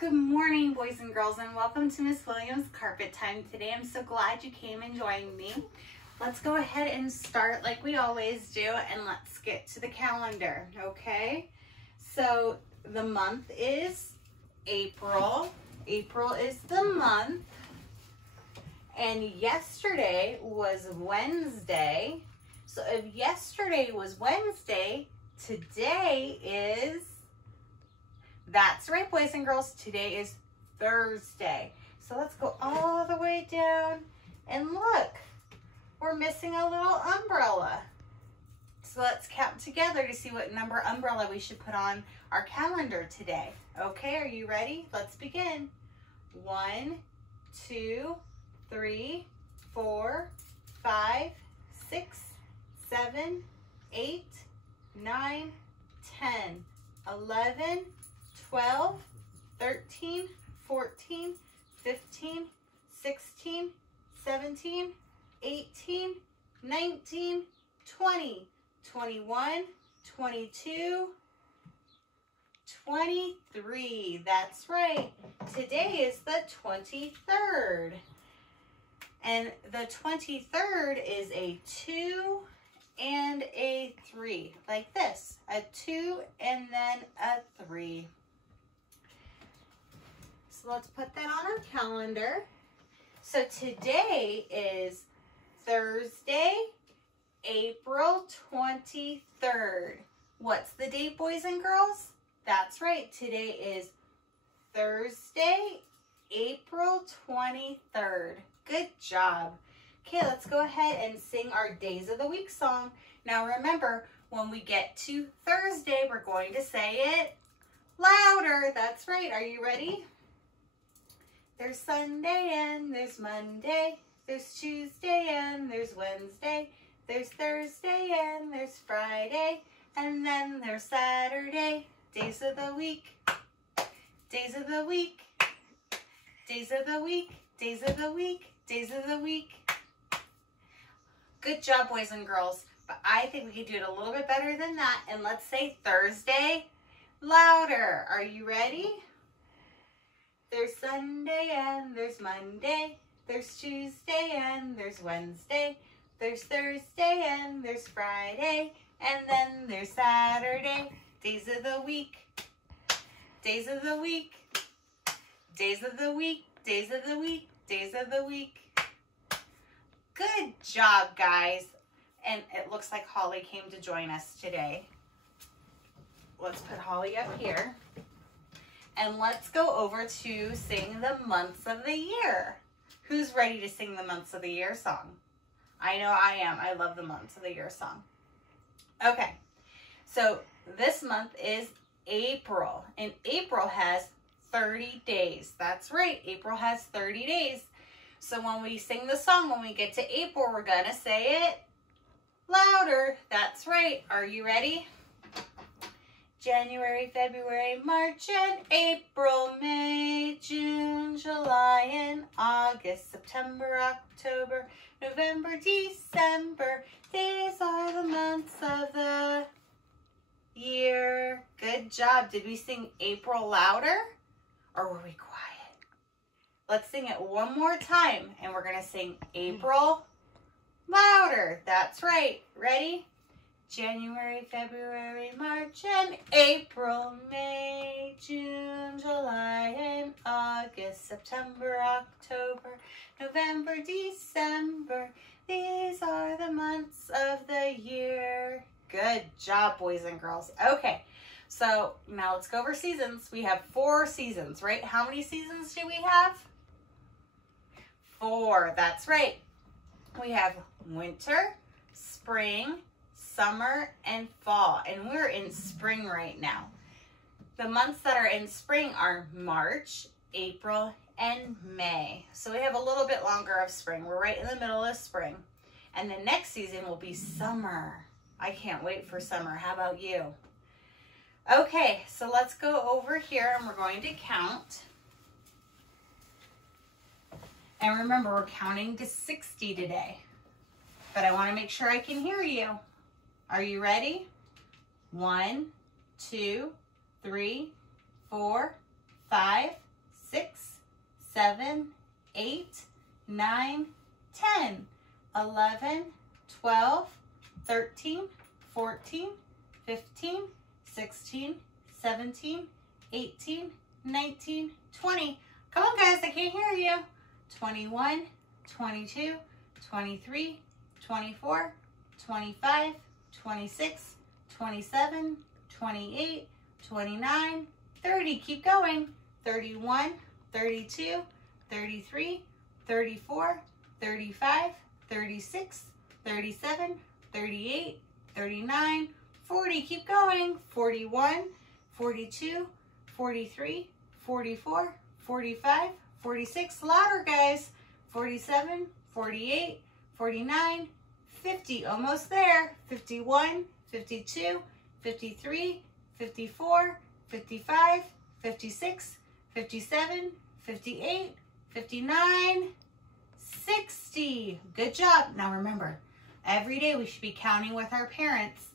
Good morning, boys and girls, and welcome to Miss Williams Carpet Time. Today, I'm so glad you came and joined me. Let's go ahead and start like we always do, and let's get to the calendar, okay? So, the month is April. April is the month, and yesterday was Wednesday. So, if yesterday was Wednesday, today is... That's right, boys and girls, today is Thursday. So let's go all the way down and look, we're missing a little umbrella. So let's count together to see what number umbrella we should put on our calendar today. Okay, are you ready? Let's begin. 1, 2, 3, 4, 5, 6, 7, 8, 9, 10, 11, 12, 13, 14, 15, 16, 17, 18, 19, 20, 21, 22, 23. That's right. Today is the 23rd. And the 23rd is a 2 and a 3. Like this. A 2 and then a 3. So let's put that on our calendar. So today is Thursday, April 23rd. What's the date, boys and girls? That's right. Today is Thursday, April 23rd. Good job. Okay, let's go ahead and sing our Days of the Week song. Now remember, when we get to Thursday, we're going to say it louder. That's right. Are you ready? There's Sunday and there's Monday, there's Tuesday and there's Wednesday, there's Thursday and there's Friday, and then there's Saturday. Days of the week, days of the week, days of the week, days of the week, days of the week. Good job, boys and girls, but I think we could do it a little bit better than that, and let's say Thursday louder. Are you ready? There's Sunday and there's Monday, there's Tuesday and there's Wednesday, there's Thursday and there's Friday, and then there's Saturday. Days of the week, days of the week, days of the week, days of the week, days of the week. Good job, guys. And it looks like Holly came to join us today. Let's put Holly up here. And let's go over to sing the months of the year. Who's ready to sing the months of the year song? I know I am. I love the months of the year song. Okay, so this month is April. And April has 30 days. That's right, April has 30 days. So when we sing the song, when we get to April, we're going to say it louder. That's right. Are you ready? January, February, March, and April, May, June, July, and August, September, October, November, December. These are the months of the year. Good job. Did we sing April louder, or were we quiet? Let's sing it one more time, and we're going to sing April louder. That's right. Ready? January, February, March, and April, May, June, July, and August, September, October, November, December. These are the months of the year. Good job, boys and girls. Okay, so now let's go over seasons. We have 4 seasons, right? How many seasons do we have? 4, that's right. We have winter, spring, summer, and fall, and we're in spring right now. The months that are in spring are March, April, and May. So we have a little bit longer of spring. We're right in the middle of spring. And the next season will be summer. I can't wait for summer. How about you? Okay, so let's go over here and we're going to count. And remember, we're counting to 60 today. But I want to make sure I can hear you. Are you ready? 1, 2, 3, 4, 5, 7, 8, 9, 10, 11, 12, 13, 14, 15, 16, 17, 18, 19, 20. Come on, guys, I can't hear you. 21, 22, 23, 24, 25, 26, 27, 28, 29, 30. Keep going. 31, 32, 33, 34, 35, 36, 37, 38, 39, 40. Keep going. 41, 42, 43, 44, 45, 46. Louder, guys. 47, 48, 49, 50. Almost there. 51, 52, 53, 54, 55, 56, 57, 58, 59, 60. Good job. Now remember, every day we should be counting with our parents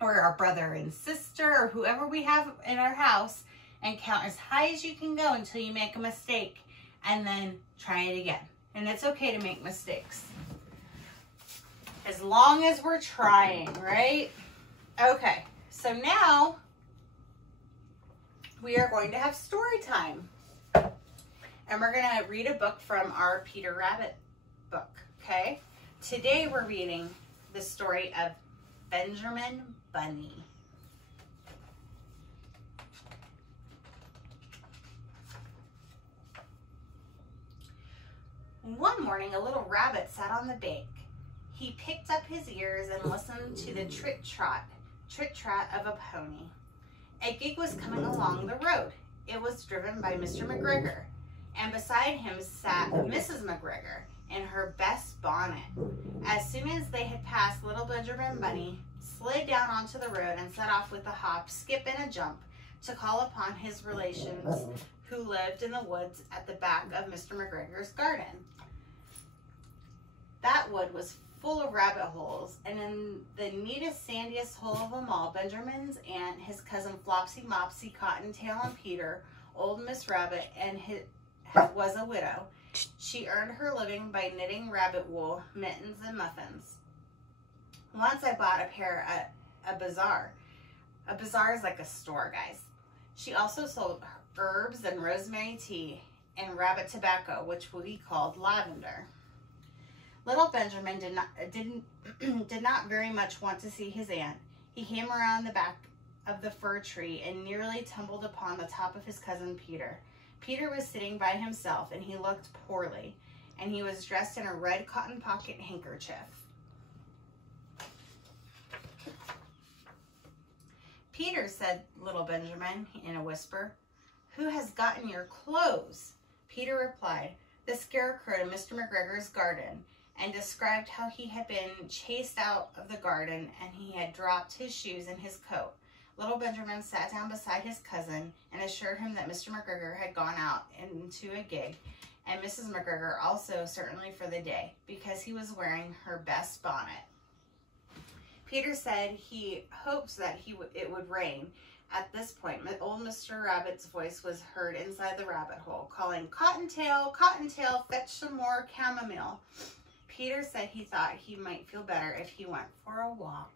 or our brother and sister or whoever we have in our house, and count as high as you can go until you make a mistake, and then try it again. And it's okay to make mistakes, as long as we're trying, right? Okay, so now we are going to have story time. And we're going to read a book from our Peter Rabbit book, okay? Today we're reading the story of Benjamin Bunny. One morning, a little rabbit sat on the bank. He picked up his ears and listened to the trit-trot of a pony. A gig was coming along the road. It was driven by Mr. McGregor, and beside him sat Mrs. McGregor in her best bonnet. As soon as they had passed, little Benjamin Bunny slid down onto the road and set off with a hop, skip, and a jump to call upon his relations who lived in the woods at the back of Mr. McGregor's garden. That wood was full of rabbit holes, and in the neatest, sandiest hole of them all, Benjamin's aunt, his cousin Flopsy, Mopsy, Cottontail, and Peter, old Miss Rabbit, and was a widow. She earned her living by knitting rabbit wool, mittens, and muffins. Once I bought a pair at a bazaar. A bazaar is like a store, guys. She also sold herbs and rosemary tea and rabbit tobacco, which we called lavender. Little Benjamin did not very much want to see his aunt. He came around the back of the fir tree and nearly tumbled upon the top of his cousin Peter. Peter was sitting by himself, and he looked poorly, and he was dressed in a red cotton pocket handkerchief. Peter, said little Benjamin in a whisper, "Who has gotten your clothes?" Peter replied, "The scarecrow to Mr. McGregor's garden," and described how he had been chased out of the garden and he had dropped his shoes and his coat. Little Benjamin sat down beside his cousin and assured him that Mr. McGregor had gone out into a gig, and Mrs. McGregor also, certainly for the day, because he was wearing her best bonnet. Peter said he hoped that it would rain. At this point, old Mr. Rabbit's voice was heard inside the rabbit hole, calling, "Cottontail, Cottontail, fetch some more chamomile." Peter said he thought he might feel better if he went for a walk.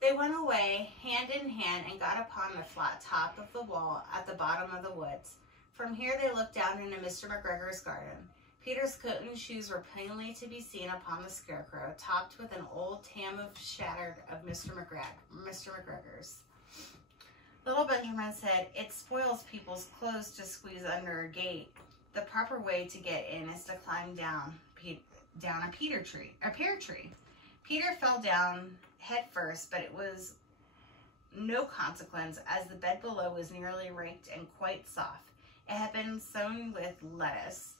They went away hand in hand and got upon the flat top of the wall at the bottom of the woods. From here they looked down into Mr. McGregor's garden. Peter's coat and shoes were plainly to be seen upon the scarecrow, topped with an old tam of shattered of Mr. McGregor's. Little Benjamin said, "It spoils people's clothes to squeeze under a gate. The proper way to get in is to climb down a pear tree." Peter fell down head first, but it was no consequence, as the bed below was nearly raked and quite soft. It had been sown with lettuce.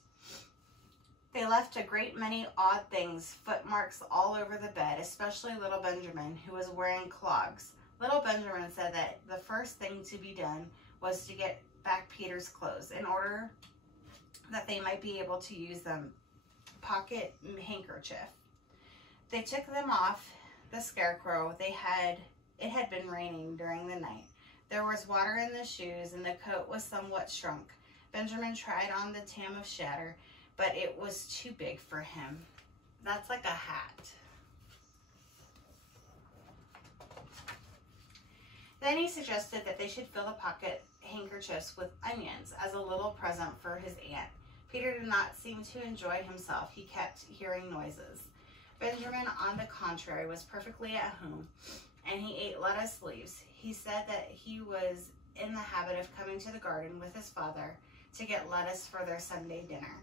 They left a great many odd things, footmarks all over the bed, especially little Benjamin, who was wearing clogs. Little Benjamin said that the first thing to be done was to get back Peter's clothes in order that they might be able to use them pocket handkerchief. They took them off the scarecrow. They had It had been raining during the night. There was water in the shoes, and the coat was somewhat shrunk. Benjamin tried on the tam of shatter, but it was too big for him. That's like a hat. Then he suggested that they should fill the pocket handkerchiefs with onions as a little present for his aunt. Peter did not seem to enjoy himself. He kept hearing noises. Benjamin, on the contrary, was perfectly at home, and he ate lettuce leaves. He said that he was in the habit of coming to the garden with his father to get lettuce for their Sunday dinner.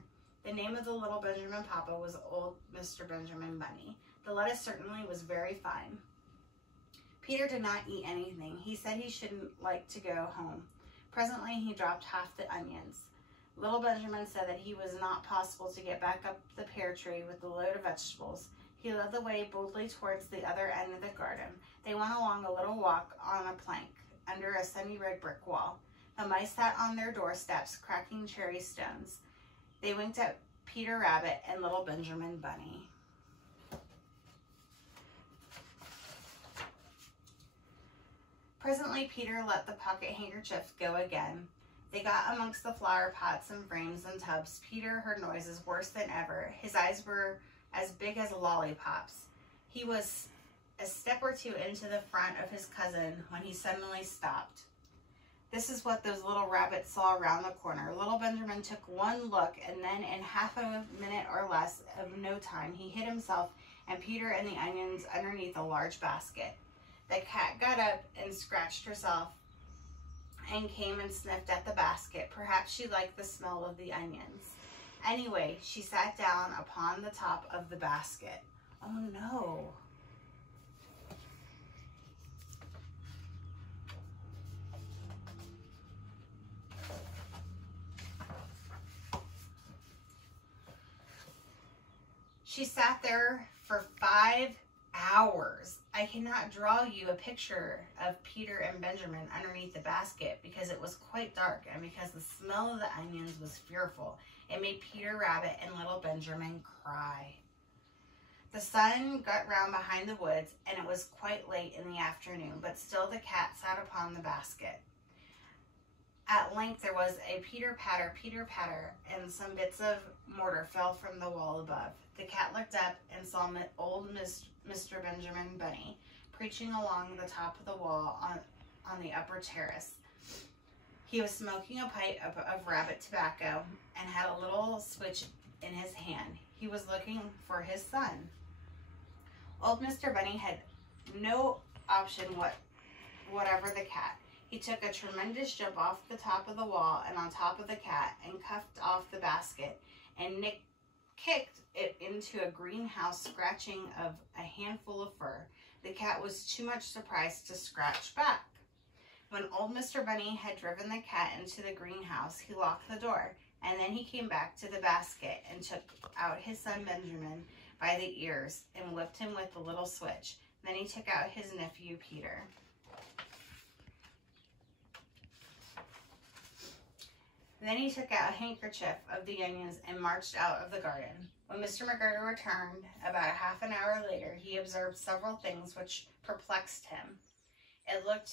The name of the little Benjamin Papa was Old Mr. Benjamin Bunny. The lettuce certainly was very fine. Peter did not eat anything. He said he shouldn't like to go home. Presently, he dropped half the onions. Little Benjamin said that he was not possible to get back up the pear tree with the load of vegetables. He led the way boldly towards the other end of the garden. They went along a little walk on a plank under a sunny red brick wall. The mice sat on their doorsteps, cracking cherry stones. They winked at Peter Rabbit and Little Benjamin Bunny. Presently, Peter let the pocket handkerchief go again. They got amongst the flower pots and frames and tubs. Peter heard noises worse than ever. His eyes were as big as lollipops. He was a step or two into the front of his cousin when he suddenly stopped. This is what those little rabbits saw around the corner. Little Benjamin took one look, and then in half a minute or less of no time, he hid himself and Peter and the onions underneath a large basket. The cat got up and scratched herself and came and sniffed at the basket. Perhaps she liked the smell of the onions. Anyway, she sat down upon the top of the basket. Oh no. She sat there for 5 hours. I cannot draw you a picture of Peter and Benjamin underneath the basket because it was quite dark and because the smell of the onions was fearful. It made Peter Rabbit and Little Benjamin cry. The sun got round behind the woods, and it was quite late in the afternoon, but still the cat sat upon the basket. At length there was a pitter-patter, and some bits of mortar fell from the wall above. The cat looked up and saw old Mr. Benjamin Bunny preaching along the top of the wall on the upper terrace. He was smoking a pipe of rabbit tobacco and had a little switch in his hand. He was looking for his son. Old Mr. Bunny had no option whatever the cat. He took a tremendous jump off the top of the wall and on top of the cat and cuffed off the basket, and Nick kicked it into a greenhouse, scratching of a handful of fur. The cat was too much surprised to scratch back. When old Mr. Bunny had driven the cat into the greenhouse, he locked the door, and then he came back to the basket and took out his son Benjamin by the ears and whipped him with the little switch. Then he took out his nephew Peter. Then he took out a handkerchief of the onions and marched out of the garden. When Mr. McGregor returned about a half an hour later, he observed several things which perplexed him. It looked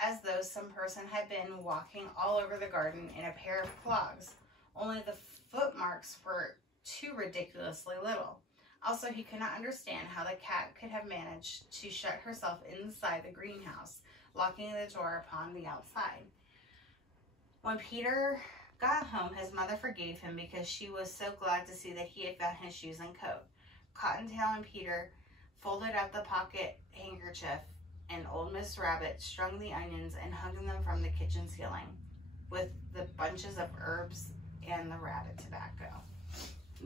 as though some person had been walking all over the garden in a pair of clogs, only the footmarks were too ridiculously little. Also, he could not understand how the cat could have managed to shut herself inside the greenhouse, locking the door upon the outside. When Peter got home, his mother forgave him because she was so glad to see that he had found his shoes and coat. Cottontail and Peter folded up the pocket handkerchief, and old Miss Rabbit strung the onions and hung them from the kitchen ceiling with the bunches of herbs and the rabbit tobacco.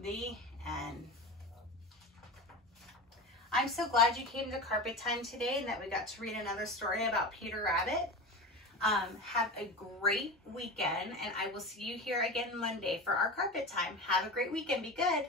The end. I'm so glad you came to Carpet Time today and that we got to read another story about Peter Rabbit. Have a great weekend, and I will see you here again Monday for our Carpet Time. Have a great weekend. Be good.